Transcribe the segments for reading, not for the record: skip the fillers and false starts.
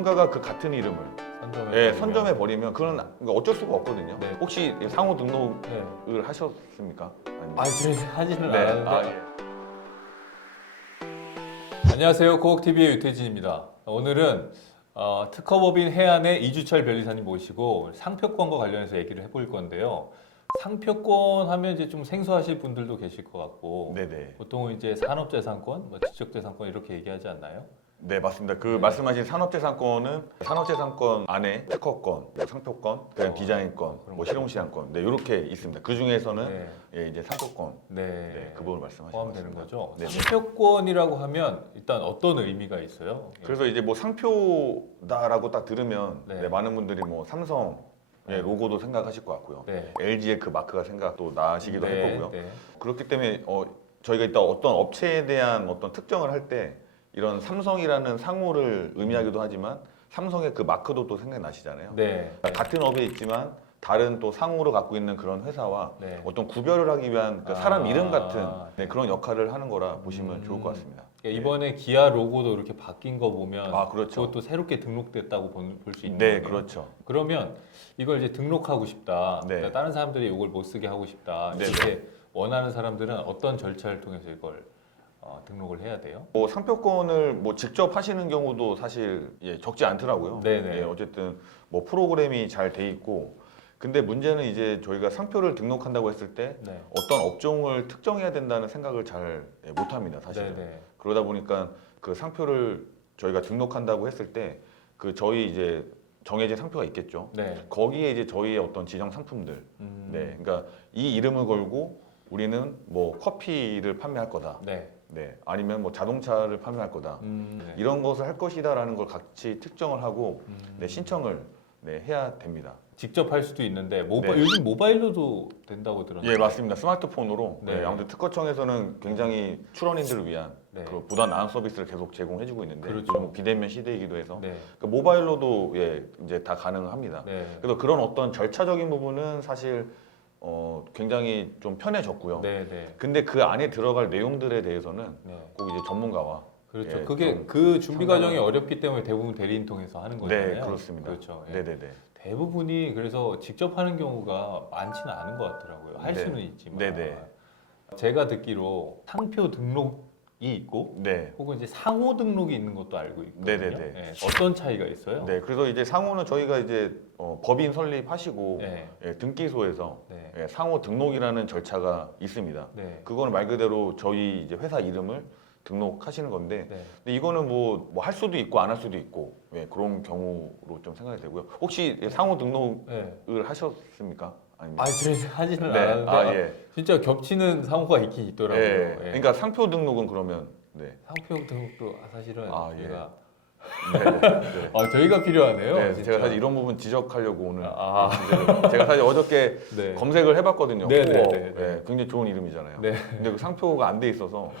누군가가 그 같은 이름을 선점해 버리면 그건 어쩔 수가 없거든요. 네. 혹시 상호 등록을 네. 하셨습니까? 아니면... 저희 하지는 네. 않았는데. 안녕하세요, 코옥TV의 유태진입니다. 오늘은 특허법인 해안의 이주철 변리사님 모시고 상표권과 관련해서 얘기를 해볼 건데요. 상표권 하면 이제 좀 생소하실 분들도 계실 것 같고, 네네. 보통은 이제 산업재산권, 지적재산권 이렇게 얘기하지 않나요? 네, 맞습니다. 그 말씀하신 산업재산권은 산업재산권 안에 특허권, 상표권, 그다음 디자인권, 실용시장권, 네, 이렇게 있습니다. 그 중에서는 이제 상표권, 그 부분을 말씀하시는 포함되는 거죠. 네네. 상표권이라고 하면 일단 어떤 의미가 있어요? 그래서 이제 뭐 상표다라고 딱 들으면 네. 많은 분들이 뭐 삼성 로고도 생각하실 것 같고요. 네. LG의 그 마크가 생각도 나시기도 할 거고요. 네. 그렇기 때문에 저희가 일단 어떤 업체에 대한 어떤 특정을 할 때 이런 삼성이라는 상호를 의미하기도 하지만 삼성의 그 마크도 또 생각나시잖아요. 네. 같은 업에 있지만 다른 또 상호를 갖고 있는 그런 회사와 어떤 구별을 하기 위한 그 사람 이름 같은 그런 역할을 하는 거라 보시면 좋을 것 같습니다. 이번에 기아 로고도 이렇게 바뀐 거 보면 그렇죠. 그것도 새롭게 등록됐다고 볼 수 있는 네, 거예요. 그렇죠. 그러면 이걸 이제 등록하고 싶다. 네. 그러니까 다른 사람들이 이걸 못 쓰게 하고 싶다. 네, 이렇게 원하는 사람들은 어떤 절차를 통해서 이걸 등록을 해야 돼요? 뭐 상표권을 뭐 직접 하시는 경우도 사실 적지 않더라고요. 네네. 어쨌든 뭐 프로그램이 잘 돼 있고, 근데 문제는 이제 저희가 상표를 등록한다고 했을 때 어떤 업종을 특정해야 된다는 생각을 잘 못합니다, 사실은. 네네. 그러다 보니까 그 상표를 저희가 등록한다고 했을 때 그 저희 이제 정해진 상표가 있겠죠. 네. 거기에 이제 저희의 어떤 지정 상품들, 그러니까 이 이름을 걸고 우리는 뭐 커피를 판매할 거다. 아니면 뭐 자동차를 판매할 거다. 이런 것을 할 것이다라는 걸 같이 특정을 하고 신청을 해야 됩니다. 직접 할 수도 있는데 요즘 모바일로도 된다고 들었는데. 예, 맞습니다. 스마트폰으로. 네. 아무튼 특허청에서는 굉장히 출원인들을 위한 그 보다 나은 서비스를 계속 제공해주고 있는데, 그렇죠. 좀 비대면 시대이기도 해서 네. 그러니까 모바일로도 이제 다 가능합니다. 그래서 그런 어떤 절차적인 부분은 사실 굉장히 좀 편해졌고요. 근데 그 안에 들어갈 내용들에 대해서는 꼭 이제 전문가와 그렇죠. 그게 그 준비 과정이 어렵기 때문에 대부분 대리인 통해서 하는 거잖아요. 네, 그렇습니다. 그렇죠. 네네네. 대부분이 그래서 직접 하는 경우가 많지는 않은 것 같더라고요. 할 수는 있지만. 네네. 제가 듣기로 상표 등록이 있고, 혹은 이제 상호 등록이 있는 것도 알고 있거든요. 네네네. 어떤 차이가 있어요? 네, 그래서 이제 상호는 저희가 이제 법인 설립하시고 등기소에서 상호 등록이라는 절차가 있습니다. 그거는 말 그대로 저희 이제 회사 이름을 등록하시는 건데, 근데 이거는 뭐 할 수도 있고 안 할 수도 있고 그런 경우로 좀 생각이 되고요. 혹시 상호 등록을 하셨습니까? 아니면... 저희 하지는 않았는데 진짜 겹치는 상호가 있긴 있더라고요. 그러니까 상표 등록은 그러면 상표 등록도 사실은 저희가 저희가 필요하네요. 제가 사실 이런 부분 지적하려고 오늘 제가 사실 어저께 검색을 해봤거든요. 굉장히 좋은 이름이잖아요. 근데 그 상표가 안 돼 있어서.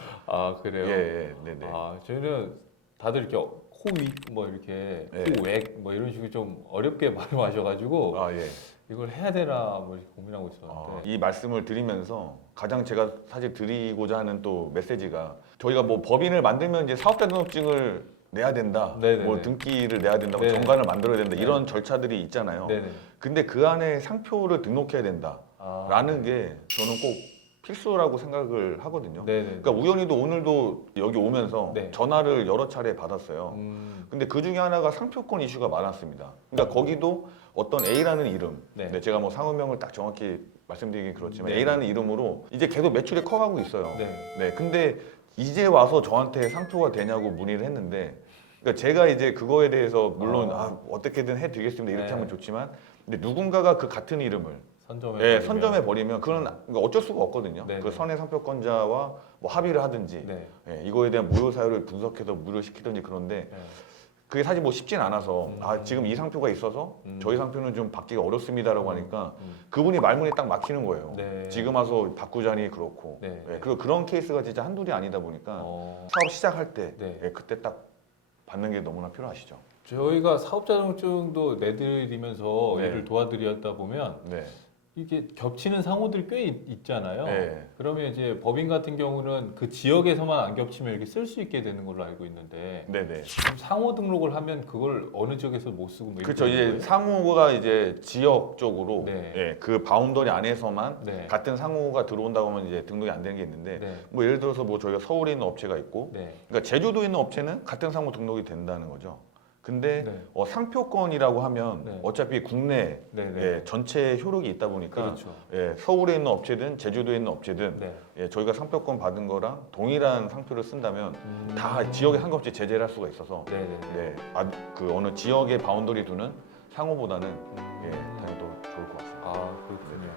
그래요? 저희는 다들 이렇게 호익 뭐 이렇게 호액 뭐 이런 식으로 좀 어렵게 발음하셔가지고 이걸 해야 되나 뭐 이렇게 고민하고 있었는데 이 말씀을 드리면서 가장 제가 사실 드리고자 하는 또 메시지가, 저희가 뭐 법인을 만들면 이제 사업자 등록증을 내야 된다, 뭐 등기를 내야 된다, 정관을 만들어야 된다, 이런 절차들이 있잖아요. 근데 그 안에 상표를 등록해야 된다라는 게 저는 꼭 필수라고 생각을 하거든요. 그러니까 우연히도 오늘도 여기 오면서 전화를 여러 차례 받았어요. 근데 그 중에 하나가 상표권 이슈가 많았습니다. 그러니까 거기도 어떤 A라는 이름, 제가 뭐 상호명을 딱 정확히 말씀드리긴 그렇지만 A라는 이름으로 이제 계속 매출이 커가고 있어요. 근데 이제 와서 저한테 상표가 되냐고 문의를 했는데, 그러니까 제가 이제 그거에 대해서 물론 어떻게든 해드리겠습니다 이렇게 하면 좋지만, 근데 누군가가 그 같은 이름을 선점해 버리면 그건 어쩔 수가 없거든요. 그 선의 상표권자와 뭐 합의를 하든지 이거에 대한 무효 사유를 분석해서 무효시키든지. 그런데 그게 사실 뭐 쉽진 않아서 지금 이 상표가 있어서 저희 상표는 좀 받기가 어렵습니다라고 하니까 그분이 말문이 딱 막히는 거예요. 지금 와서 바꾸자니 그렇고. 그리고 그런 케이스가 진짜 한둘이 아니다 보니까 사업 시작할 때 그때 딱 받는 게 너무나 필요하시죠. 저희가 사업자 등록증도 내드리면서 일을 도와드렸다 보면 이게 겹치는 상호들이 꽤 있잖아요. 네. 그러면 이제 법인 같은 경우는 그 지역에서만 안 겹치면 이렇게 쓸 수 있게 되는 걸로 알고 있는데 네네. 그럼 상호 등록을 하면 그걸 어느 지역에서 못 쓰고 뭐 이렇게 그렇죠. 되는 이제 거예요? 상호가 이제 지역적으로 네. 예, 그 바운더리 안에서만 네. 같은 상호가 들어온다고 하면 이제 등록이 안 되는 게 있는데 네. 뭐 예를 들어서 뭐 저희가 서울에 있는 업체가 있고 네. 그러니까 제주도에 있는 업체는 같은 상호 등록이 된다는 거죠. 근데 네. 상표권이라고 하면 네. 어차피 국내 네. 네. 예, 전체 효력이 있다 보니까 그렇죠. 예, 서울에 있는 업체든 제주도에 있는 업체든 네. 예, 저희가 상표권 받은 거랑 동일한 상표를 쓴다면 다 음. 지역에 상관없이 제재를 할 수가 있어서 네네. 네, 그 어느 지역의 바운더리 두는 상호보다는 예, 당연히 또 좋을 것 같습니다. 아 그렇군요.